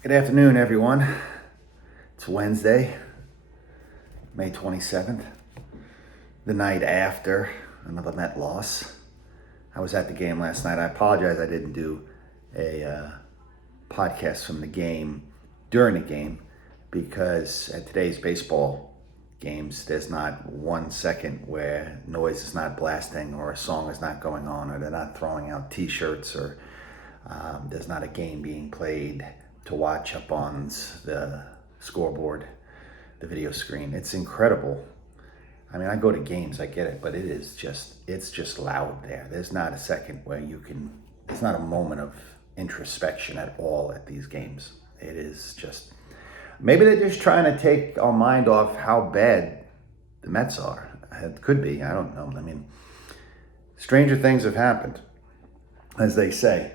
Good afternoon, everyone. It's Wednesday, May 27th, the night after another Met loss. I was at the game last night. I apologize I didn't do a podcast from the game during the game because at today's baseball games, there's not 1 second where noise is not blasting or a song is not going on or they're not throwing out t-shirts or there's not a game being played to watch up on the scoreboard, the video screen. It's incredible. I mean, I go to games, I get it, but it's just loud there. There's not a second where there's not a moment of introspection at all at these games. It is just, maybe they're just trying to take our mind off how bad the Mets are. It could be, I don't know. I mean, stranger things have happened, as they say.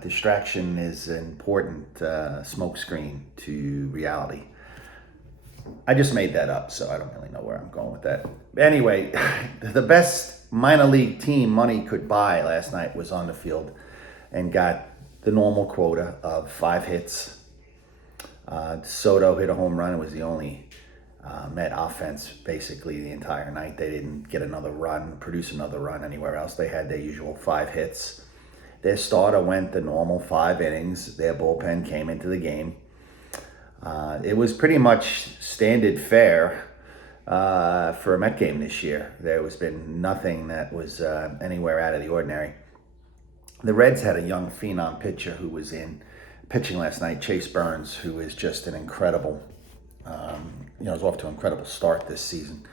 Distraction is an important smokescreen to reality. I just made that up, so I don't really know where I'm going with that. Anyway, the best minor league team money could buy last night was on the field and got the normal quota of 5 hits. Soto hit a home run. It was the only Met offense basically the entire night. They didn't get another run, produce another run anywhere else. They had their usual 5 hits. Their starter went the normal 5 innings. Their bullpen came into the game. It was pretty much standard fare for a Met game this year. There has been nothing that was anywhere out of the ordinary. The Reds had a young phenom pitcher who was in pitching last night, Chase Burns, who is just an incredible, is off to an incredible start this season.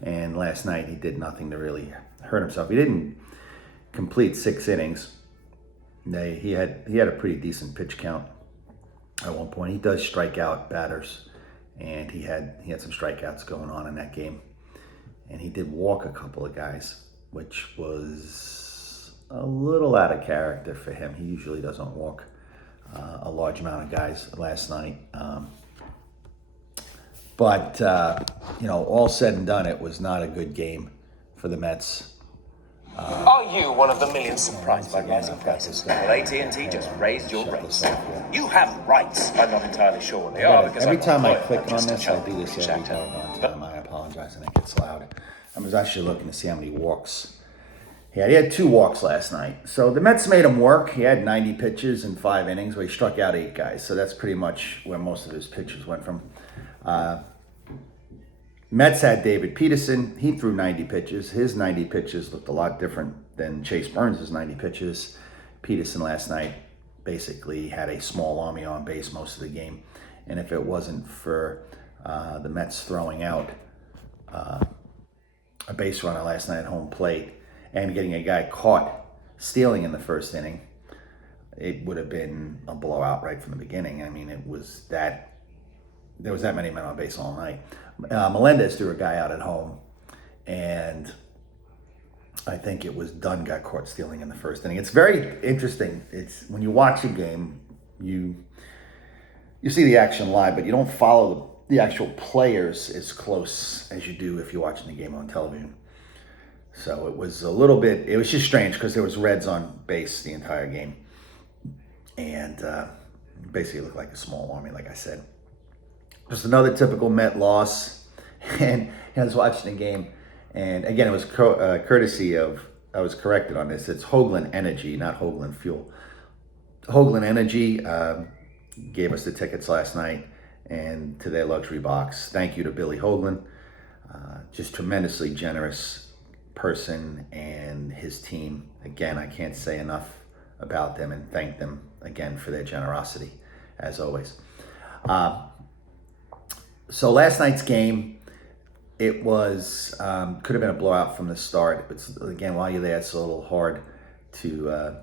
And last night he did nothing to really hurt himself. He didn't complete 6 innings. He had a pretty decent pitch count at one point. He does strike out batters, and he had some strikeouts going on in that game. And he did walk a couple of guys, which was a little out of character for him. He usually doesn't walk a large amount of guys last night. But all said and done, it was not a good game for the Mets. Are you one of the millions surprised by rising prices? Well, AT&T just raised your rates. You have rights. I'm not entirely sure what they are because every time I click on this, I do this every time. I apologize, and it gets loud. I was actually looking to see how many walks he had. He had 2 walks last night. So the Mets made him work. He had 90 pitches in 5 innings, where he struck out 8 guys. So that's pretty much where most of his pitches went from. Mets had David Peterson. He threw 90 pitches. His 90 pitches looked a lot different than Chase Burns' 90 pitches. Peterson last night basically had a small army on base most of the game. And if it wasn't for the Mets throwing out a base runner last night at home plate and getting a guy caught stealing in the first inning, it would have been a blowout right from the beginning. I mean, there was that many men on base all night. Melendez threw a guy out at home, and I think it was Dunn got caught stealing in the first inning. It's very interesting. It's when you watch a game, you see the action live, but you don't follow the actual players as close as you do if you're watching the game on television. So it was just strange because there was Reds on base the entire game, and basically it looked like a small army, like I said. Just another typical Met loss, and I was watching the game, and again, it was courtesy of, I was corrected on this, it's Hoagland Energy, not Hoagland Fuel. Hoagland Energy gave us the tickets last night and to their luxury box. Thank you to Billy Hoagland, just tremendously generous person and his team. Again, I can't say enough about them and thank them again for their generosity, as always. So last night's game, it was could have been a blowout from the start. But again, while you're there, it's a little hard to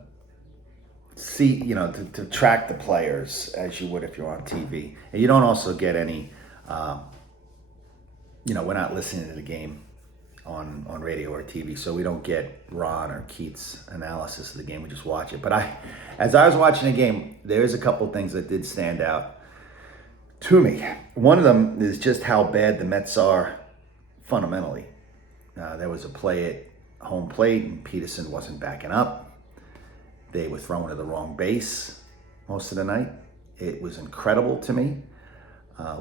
see, to track the players as you would if you're on TV. And you don't also get any, we're not listening to the game on radio or TV, so we don't get Ron or Keith's analysis of the game. We just watch it. But as I was watching the game, there's a couple things that did stand out to me. One of them is just how bad the Mets are fundamentally. There was a play at home plate and Peterson wasn't backing up. They were throwing to the wrong base most of the night. It was incredible to me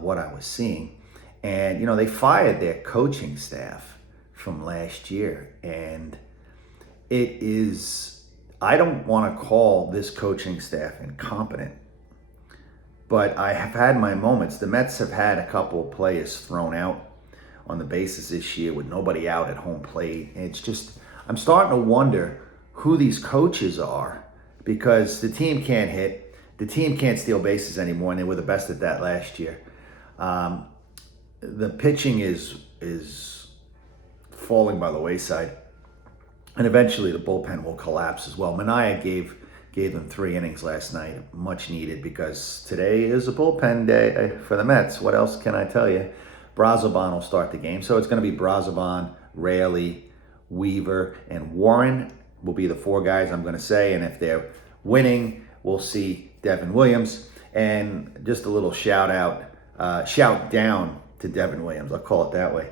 what I was seeing. And, you know, they fired their coaching staff from last year. And it is, I don't want to call this coaching staff incompetent, but I have had my moments. The Mets have had a couple of players thrown out on the bases this year with nobody out at home plate. And it's just, I'm starting to wonder who these coaches are, because the team can't hit. The team can't steal bases anymore, and they were the best at that last year. The pitching is falling by the wayside, and eventually the bullpen will collapse as well. Manaea gave them 3 innings last night, much needed, because today is a bullpen day for the Mets. What else can I tell you? Brazoban will start the game, so it's going to be Brazoban, Raley, Weaver, and Warren will be the 4 guys I'm going to say. And if they're winning, we'll see Devin Williams. And just a little shout down to Devin Williams. I'll call it that way.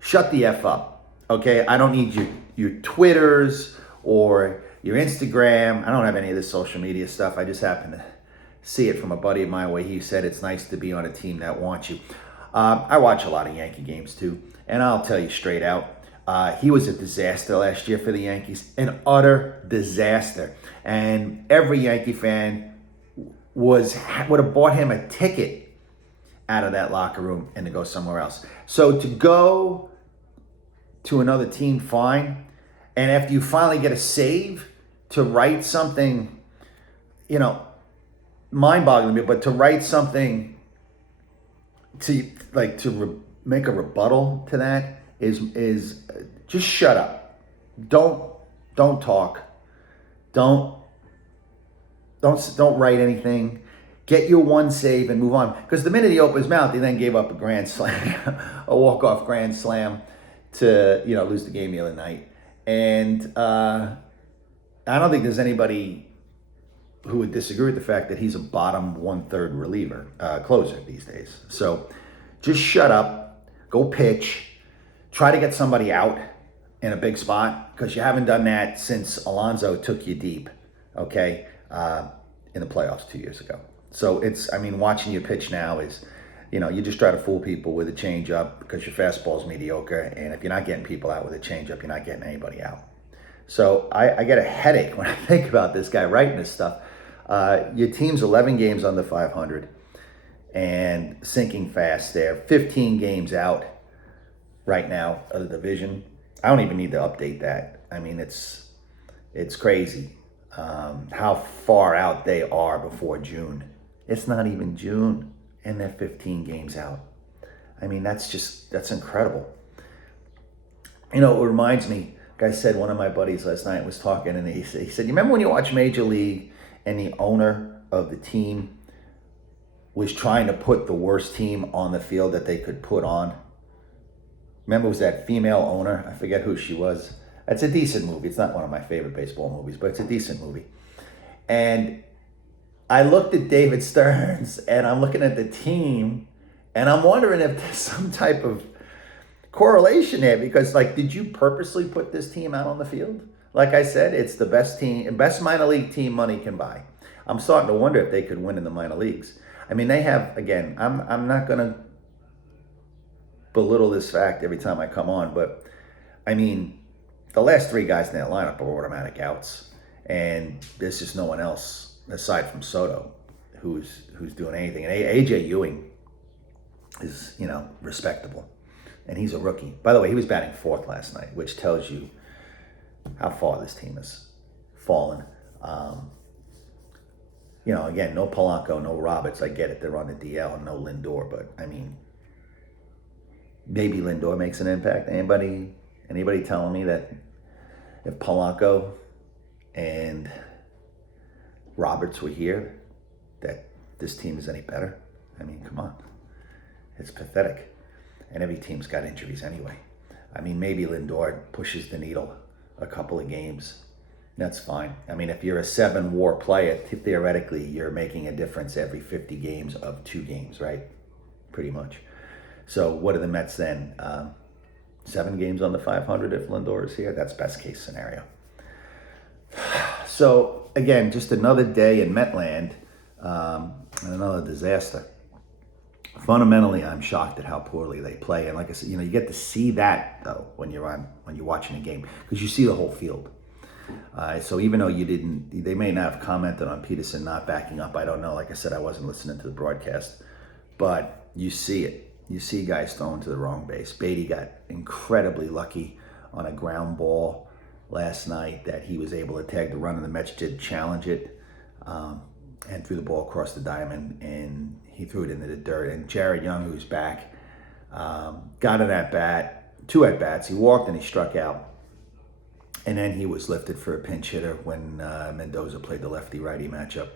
Shut the F up, okay? I don't need your Twitters or your Instagram. I don't have any of this social media stuff. I just happen to see it from a buddy of mine where he said it's nice to be on a team that wants you. I watch a lot of Yankee games too, and I'll tell you straight out, he was a disaster last year for the Yankees, an utter disaster. And every Yankee fan would have bought him a ticket out of that locker room and to go somewhere else. So to go to another team, fine. And after you finally get a save, to write something, you know, mind-boggling me, but to write something make a rebuttal to that is just shut up. Don't talk. Don't write anything. Get your one save and move on. Because the minute he opened his mouth, he then gave up a grand slam, a walk-off grand slam to, you know, lose the game the other night. And I don't think there's anybody who would disagree with the fact that he's a bottom 1/3 reliever, closer these days. So just shut up, go pitch, try to get somebody out in a big spot, because you haven't done that since Alonso took you deep, okay, in the playoffs 2 years ago. So watching you pitch now is, you know, you just try to fool people with a changeup because your fastball's mediocre, and if you're not getting people out with a changeup, you're not getting anybody out. So I get a headache when I think about this guy writing this stuff. Your team's 11 games under 500 and sinking fast there. 15 games out right now of the division. I don't even need to update that. I mean, it's crazy how far out they are before June. It's not even June, and they're 15 games out. I mean, that's incredible. You know, it reminds me, like I said, one of my buddies last night was talking, and he said, you remember when you watch Major League and the owner of the team was trying to put the worst team on the field that they could put on? Remember, it was that female owner? I forget who she was. It's a decent movie. It's not one of my favorite baseball movies, but it's a decent movie. And I looked at David Stearns, and I'm looking at the team, and I'm wondering if there's some type of correlation there, because, like, did you purposely put this team out on the field? Like I said, it's the best team, best minor league team money can buy. I'm starting to wonder if they could win in the minor leagues. I mean, they have, again, I'm not going to belittle this fact every time I come on, but I mean, the last 3 guys in that lineup are automatic outs, and there's just no one else aside from Soto who's doing anything. And AJ Ewing is, you know, respectable, and he's a rookie. By the way, he was batting 4th last night, which tells you how far this team has fallen. You know, again, no Polanco, no Roberts. I get it, they're on the DL, and no Lindor, but I mean, maybe Lindor makes an impact. Anybody telling me that if Polanco and Roberts were here, that this team is any better? I mean, come on. It's pathetic. And every team's got injuries anyway. I mean, maybe Lindor pushes the needle a couple of games. That's fine. I mean, if you're a 7-WAR player, theoretically, you're making a difference every 50 games of 2 games, right? Pretty much. So what are the Mets then? 7 games under 500 if Lindor is here? That's best case scenario. So, again, just another day in Metland. and another disaster. Fundamentally, I'm shocked at how poorly they play. And like I said, you get to see that though when you're watching a game, because you see the whole field. So even though they may not have commented on Peterson not backing up. I don't know. Like I said, I wasn't listening to the broadcast, but you see it. You see guys thrown to the wrong base. Beatty got incredibly lucky on a ground ball last night that he was able to tag the run, and the Mets did challenge it and threw the ball across the diamond, and he threw it into the dirt. And Jared Young, who's back, got an at-bat, 2 at-bats. He walked and he struck out. And then he was lifted for a pinch hitter when Mendoza played the lefty-righty matchup.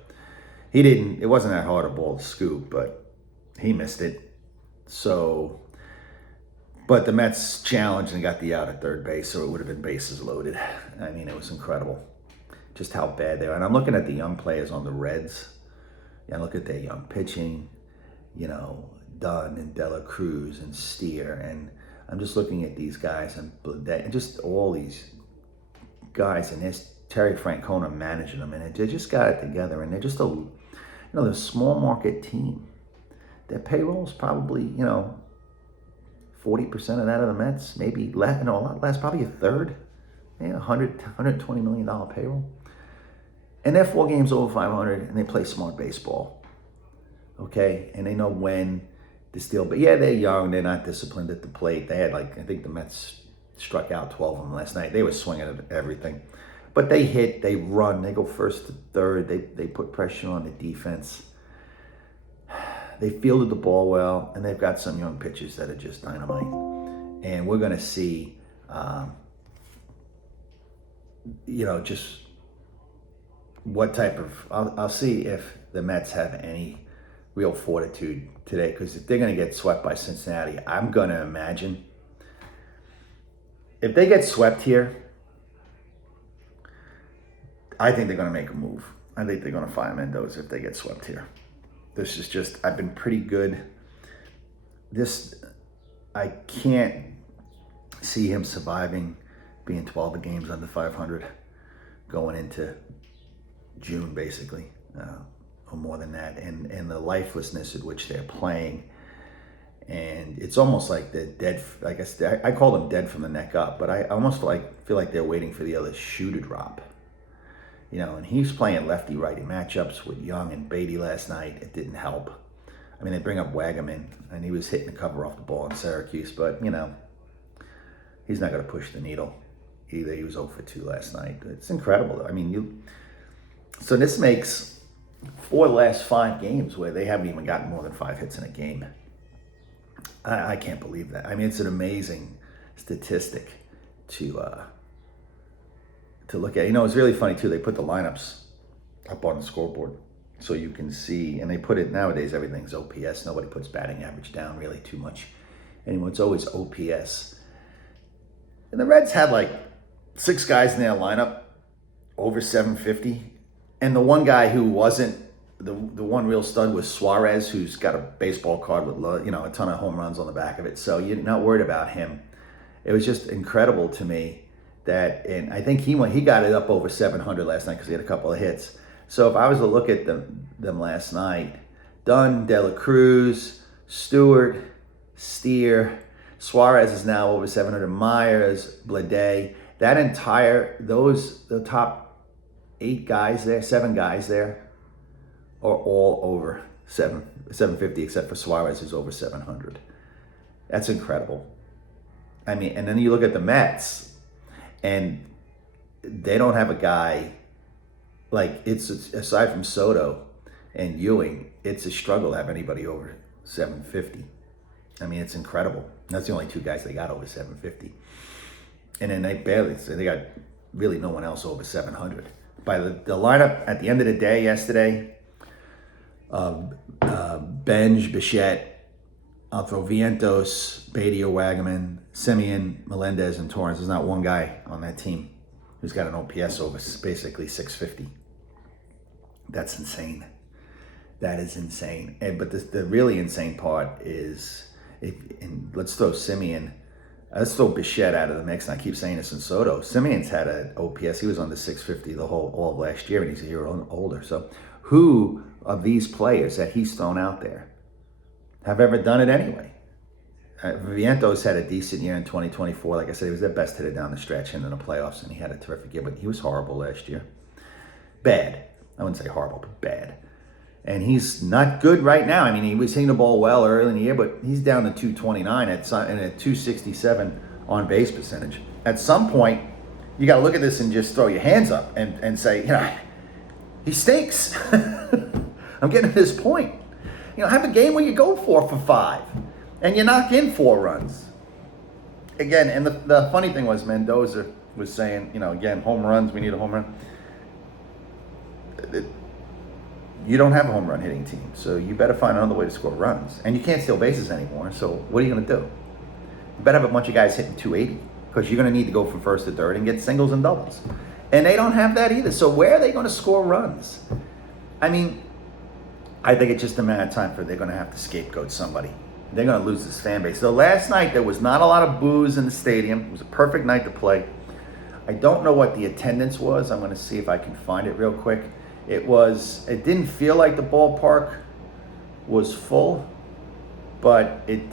It wasn't that hard a ball to scoop, but he missed it. So, but the Mets challenged and got the out at third base, so it would have been bases loaded. I mean, it was incredible just how bad they are. And I'm looking at the young players on the Reds. Yeah, look at their young pitching, Dunn and De La Cruz and Steer. And I'm just looking at these guys and just all these guys, and there's Terry Francona managing them, and they just got it together, and they're just they're a small market team. Their payroll's probably 40% of that of the Mets, maybe less, a lot less, probably a third, $120 million payroll, and they're 4 games over 500, and they play smart baseball, okay, and they know when to steal. But yeah, they're young, they're not disciplined at the plate. They had I think the Mets struck out 12 of them last night. They were swinging at everything. But they hit, they run, they go first to third, they put pressure on the defense. They fielded the ball well, and they've got some young pitchers that are just dynamite. And we're going to see, just what type of, I'll see if the Mets have any real fortitude today, because if they're going to get swept by Cincinnati, I'm going to imagine if they get swept here, I think they're going to make a move. I think they're going to fire Mendoza if they get swept here. This is just, I've been pretty good. I can't see him surviving being 12 games under 500 going into June, basically, or more than that. And the lifelessness at which they're playing. And it's almost like they're dead. I guess I call them dead from the neck up, but I almost feel like they're waiting for the other shoe to drop. And he's playing lefty-righty matchups with Young and Beatty last night. It didn't help. I mean, they bring up Wagaman, and he was hitting the cover off the ball in Syracuse, but, he's not going to push the needle either. He was 0 for 2 last night. It's incredible. I mean, so this makes 4 of the last 5 games where they haven't even gotten more than 5 hits in a game. I can't believe that. I mean, it's an amazing statistic to look at. It's really funny too. They put the lineups up on the scoreboard so you can see, and they put it nowadays. Everything's OPS. Nobody puts batting average down really too much anymore. It's always OPS. And the Reds had 6 guys in their lineup over 750, and the one guy who wasn't. The one real stud was Suarez, who's got a baseball card with a ton of home runs on the back of it. So you're not worried about him. It was just incredible to me that, and I think he got it up over 700 last night because he had a couple of hits. So if I was to look at them last night, Dunn, De La Cruz, Stewart, Steer, Suarez is now over 700. Myers, Blade, the top 8 guys there, 7 guys there, are all over 750, except for Suarez, who's over 700. That's incredible. I mean, and then you look at the Mets, and they don't have a guy it's aside from Soto and Ewing, it's a struggle to have anybody over 750. I mean, it's incredible. That's the only 2 guys they got over 750, and then they got really no one else over 700. By the lineup at the end of the day yesterday. Benj, Bichette, I'll throw Vientos, Beatty or Wagaman, Simeon, Melendez, and Torrance. There's not one guy on that team who's got an OPS over basically 650. That's insane. That is insane. But the really insane part is, let's throw let's throw Bichette out of the mix. And I keep saying this in Soto. Simeon's had an OPS. He was under 650 all of last year, and he's a year older. So Who of these players that he's thrown out there have ever done it anyway? Vientos had a decent year in 2024. Like I said, he was their best hitter down the stretch into the playoffs, and he had a terrific year, but he was horrible last year. Bad. I wouldn't say horrible, but bad. And he's not good right now. I mean, he was hitting the ball well early in the year, but he's down to 229 and at 267 on base percentage. At some point, you got to look at this and just throw your hands up and say, he stinks. I'm getting to this point. Have a game where you go 4 for 5 and you knock in 4 runs. Again, and the funny thing was Mendoza was saying, again, home runs, we need a home run. You don't have a home run hitting team, so you better find another way to score runs. And you can't steal bases anymore, so what are you going to do? You better have a bunch of guys hitting 280 because you're going to need to go from first to third and get singles and doubles. And they don't have that either. So where are they going to score runs? I mean, I think it's just a matter of time for they're going to have to scapegoat somebody. They're going to lose this fan base. So last night, there was not a lot of boos in the stadium. It was a perfect night to play. I don't know what the attendance was. I'm going to see if I can find it real quick. It didn't feel like the ballpark was full, but it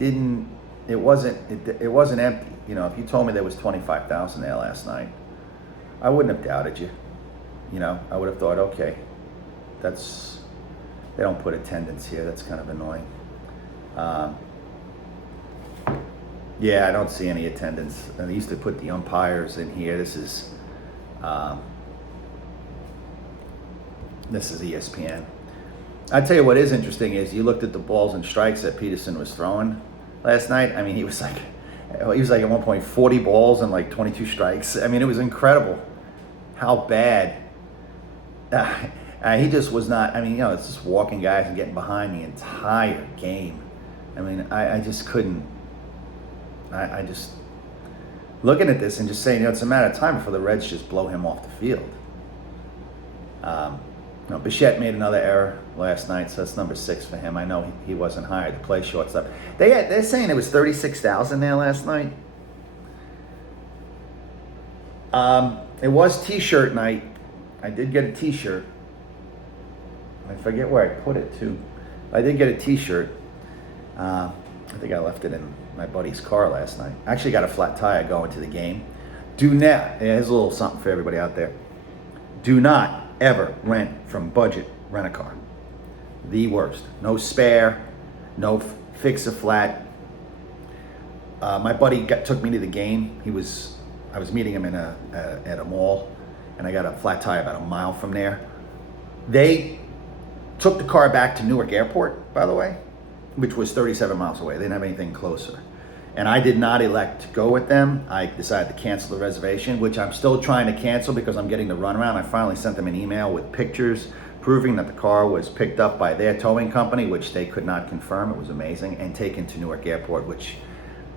wasn't empty. If you told me there was 25,000 there last night, I wouldn't have doubted you. I would have thought, okay, they don't put attendance here. That's kind of annoying. Yeah, I don't see any attendance. They used to put the umpires in here. This is ESPN. I tell you what is interesting is you looked at the balls and strikes that Peterson was throwing last night. I mean, he was like at one point 40 balls and like 22 strikes. I mean, it was incredible how bad he just was not. I mean, it's just walking guys and getting behind the entire game. I mean, I just couldn't. I just looking at this and just saying, it's a matter of time before the Reds just blow him off the field. Bichette made another error last night, so that's number 6 for him. I know he wasn't hired to play shortstop. They're saying it was 36,000 there last night. It was T-shirt night. I did get a T-shirt. I forget where I put it too. I did get a T-shirt. I think I left it in my buddy's car last night. I actually got a flat tire going to the game. Here's a little something for everybody out there. Do not ever rent from Budget Rent-A-Car. The worst. No spare, no fix a flat. My buddy took me to the game. I was meeting him at a mall, and I got a flat tire about a mile from there. They took the car back to Newark Airport, by the way, which was 37 miles away. They didn't have anything closer. And I did not elect to go with them. I decided to cancel the reservation, which I'm still trying to cancel because I'm getting the runaround. I finally sent them an email with pictures proving that the car was picked up by their towing company, which they could not confirm. It was amazing. And taken to Newark Airport, which,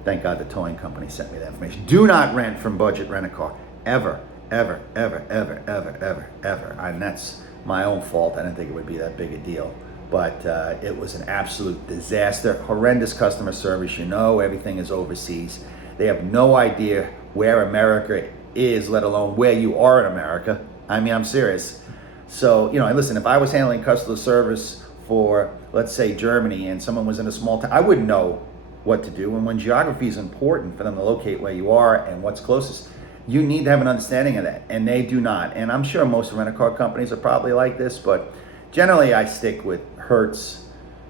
thank God, the towing company sent me that information. Do not rent from Budget Rent-A-Car. Ever, ever, ever, ever, ever, ever, ever. And that's my own fault. I didn't think it would be that big a deal. But it was an absolute disaster. Horrendous customer service. Everything is overseas. They have no idea where America is, let alone where you are in America. I mean, I'm serious. So, listen, if I was handling customer service for, let's say, Germany, and someone was in a small town, I wouldn't know what to do. And when geography is important for them to locate where you are and what's closest, you need to have an understanding of that. And they do not. And I'm sure most rent-a-car companies are probably like this, but generally I stick with Hertz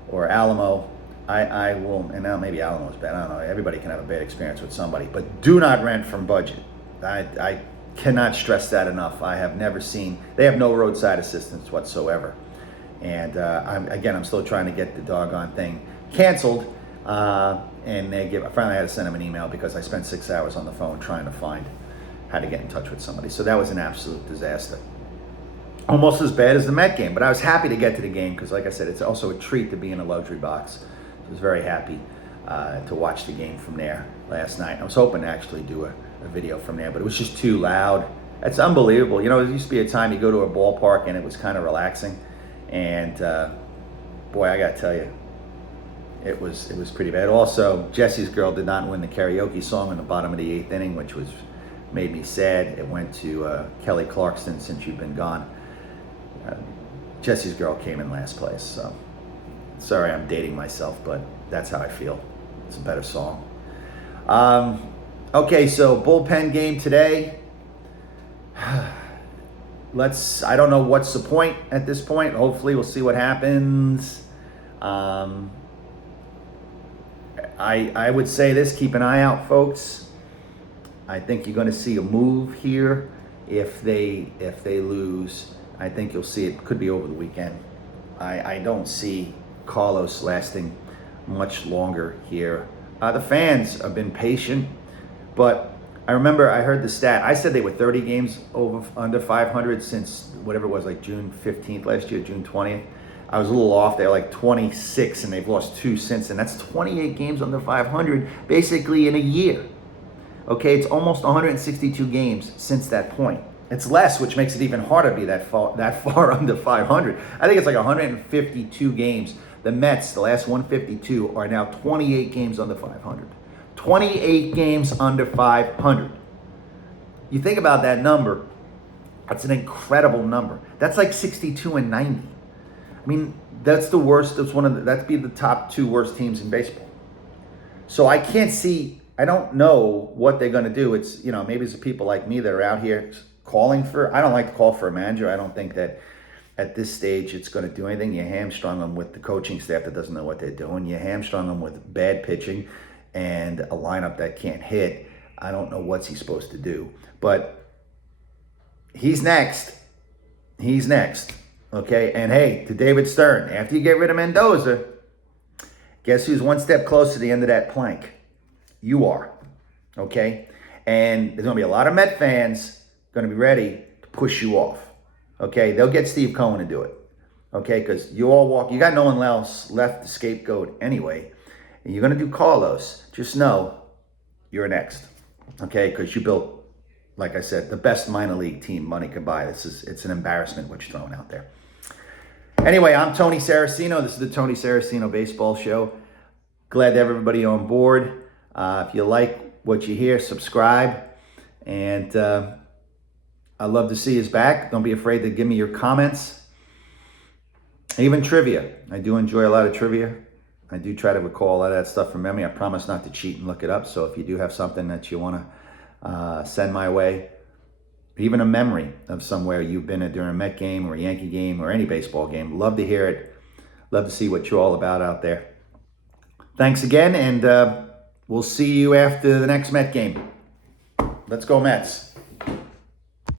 or Alamo. I will, and now maybe Alamo's bad, I don't know. Everybody can have a bad experience with somebody, but do not rent from Budget. I cannot stress that enough. I have never seen, they have no roadside assistance whatsoever. And I'm still trying to get the doggone thing canceled. And I finally had to send them an email because I spent 6 hours on the phone trying to find how to get in touch with somebody. So that was an absolute disaster. Almost as bad as the Met game, but I was happy to get to the game because, like I said, it's also a treat to be in a luxury box. I was very happy to watch the game from there last night. I was hoping to actually do a video from there, but it was just too loud. It's unbelievable. There used to be a time you go to a ballpark and it was kind of relaxing, and boy, I got to tell you, it was pretty bad. Also, Jesse's Girl did not win the karaoke song in the bottom of the 8th inning, which made me sad. It went to Kelly Clarkson, Since You've Been Gone. Jesse's Girl came in last place. So sorry, I'm dating myself, but that's how I feel. It's a better song. Okay, so bullpen game today. I don't know what's the point at this point. Hopefully we'll see what happens. I would say this, keep an eye out, folks. I think you're going to see a move here if they lose. I think you'll see it could be over the weekend. I don't see Carlos lasting much longer here. The fans have been patient, but I remember I heard the stat. I said they were 30 games under 500 since whatever it was, like June 15th last year, June 20th. I was a little off. They're like 26, and they've lost 2 since, and that's 28 games under 500 basically in a year. Okay, it's almost 162 games since that point. It's less, which makes it even harder to be that far under 500. I think it's like 152 games. The Mets, the last 152, are now 28 games under 500. 28 games under 500. You think about that number, that's an incredible number. That's like 62 and 90. I mean, that's the worst. That'd be the top 2 worst teams in baseball. So I don't know what they're going to do. It's, maybe it's the people like me that are out here calling for, I don't like to call for a manager. I don't think that at this stage it's going to do anything. You hamstrung them with the coaching staff that doesn't know what they're doing. You hamstrung them with bad pitching and a lineup that can't hit. I don't know what's he supposed to do. But he's next. Okay? And hey, to David Stern, after you get rid of Mendoza, guess who's one step closer to the end of that plank? You are. Okay? And there's going to be a lot of Met fans going to be ready to push you off. Okay? They'll get Steve Cohen to do it. Okay? Because you got no one else left to scapegoat anyway. And you're going to do Carlos. Just know you're next. Okay? Because you built, like I said, the best minor league team money could buy. It's an embarrassment what you're throwing out there. Anyway, I'm Tony Saraceno. This is the Tony Saraceno Baseball Show. Glad to have everybody on board. If you like what you hear, subscribe. And I'd love to see you back. Don't be afraid to give me your comments. Even trivia. I do enjoy a lot of trivia. I do try to recall a lot of that stuff from memory. I promise not to cheat and look it up. So if you do have something that you want to send my way, even a memory of somewhere you've been at during a Met game or a Yankee game or any baseball game, love to hear it. Love to see what you're all about out there. Thanks again, and we'll see you after the next Met game. Let's go Mets.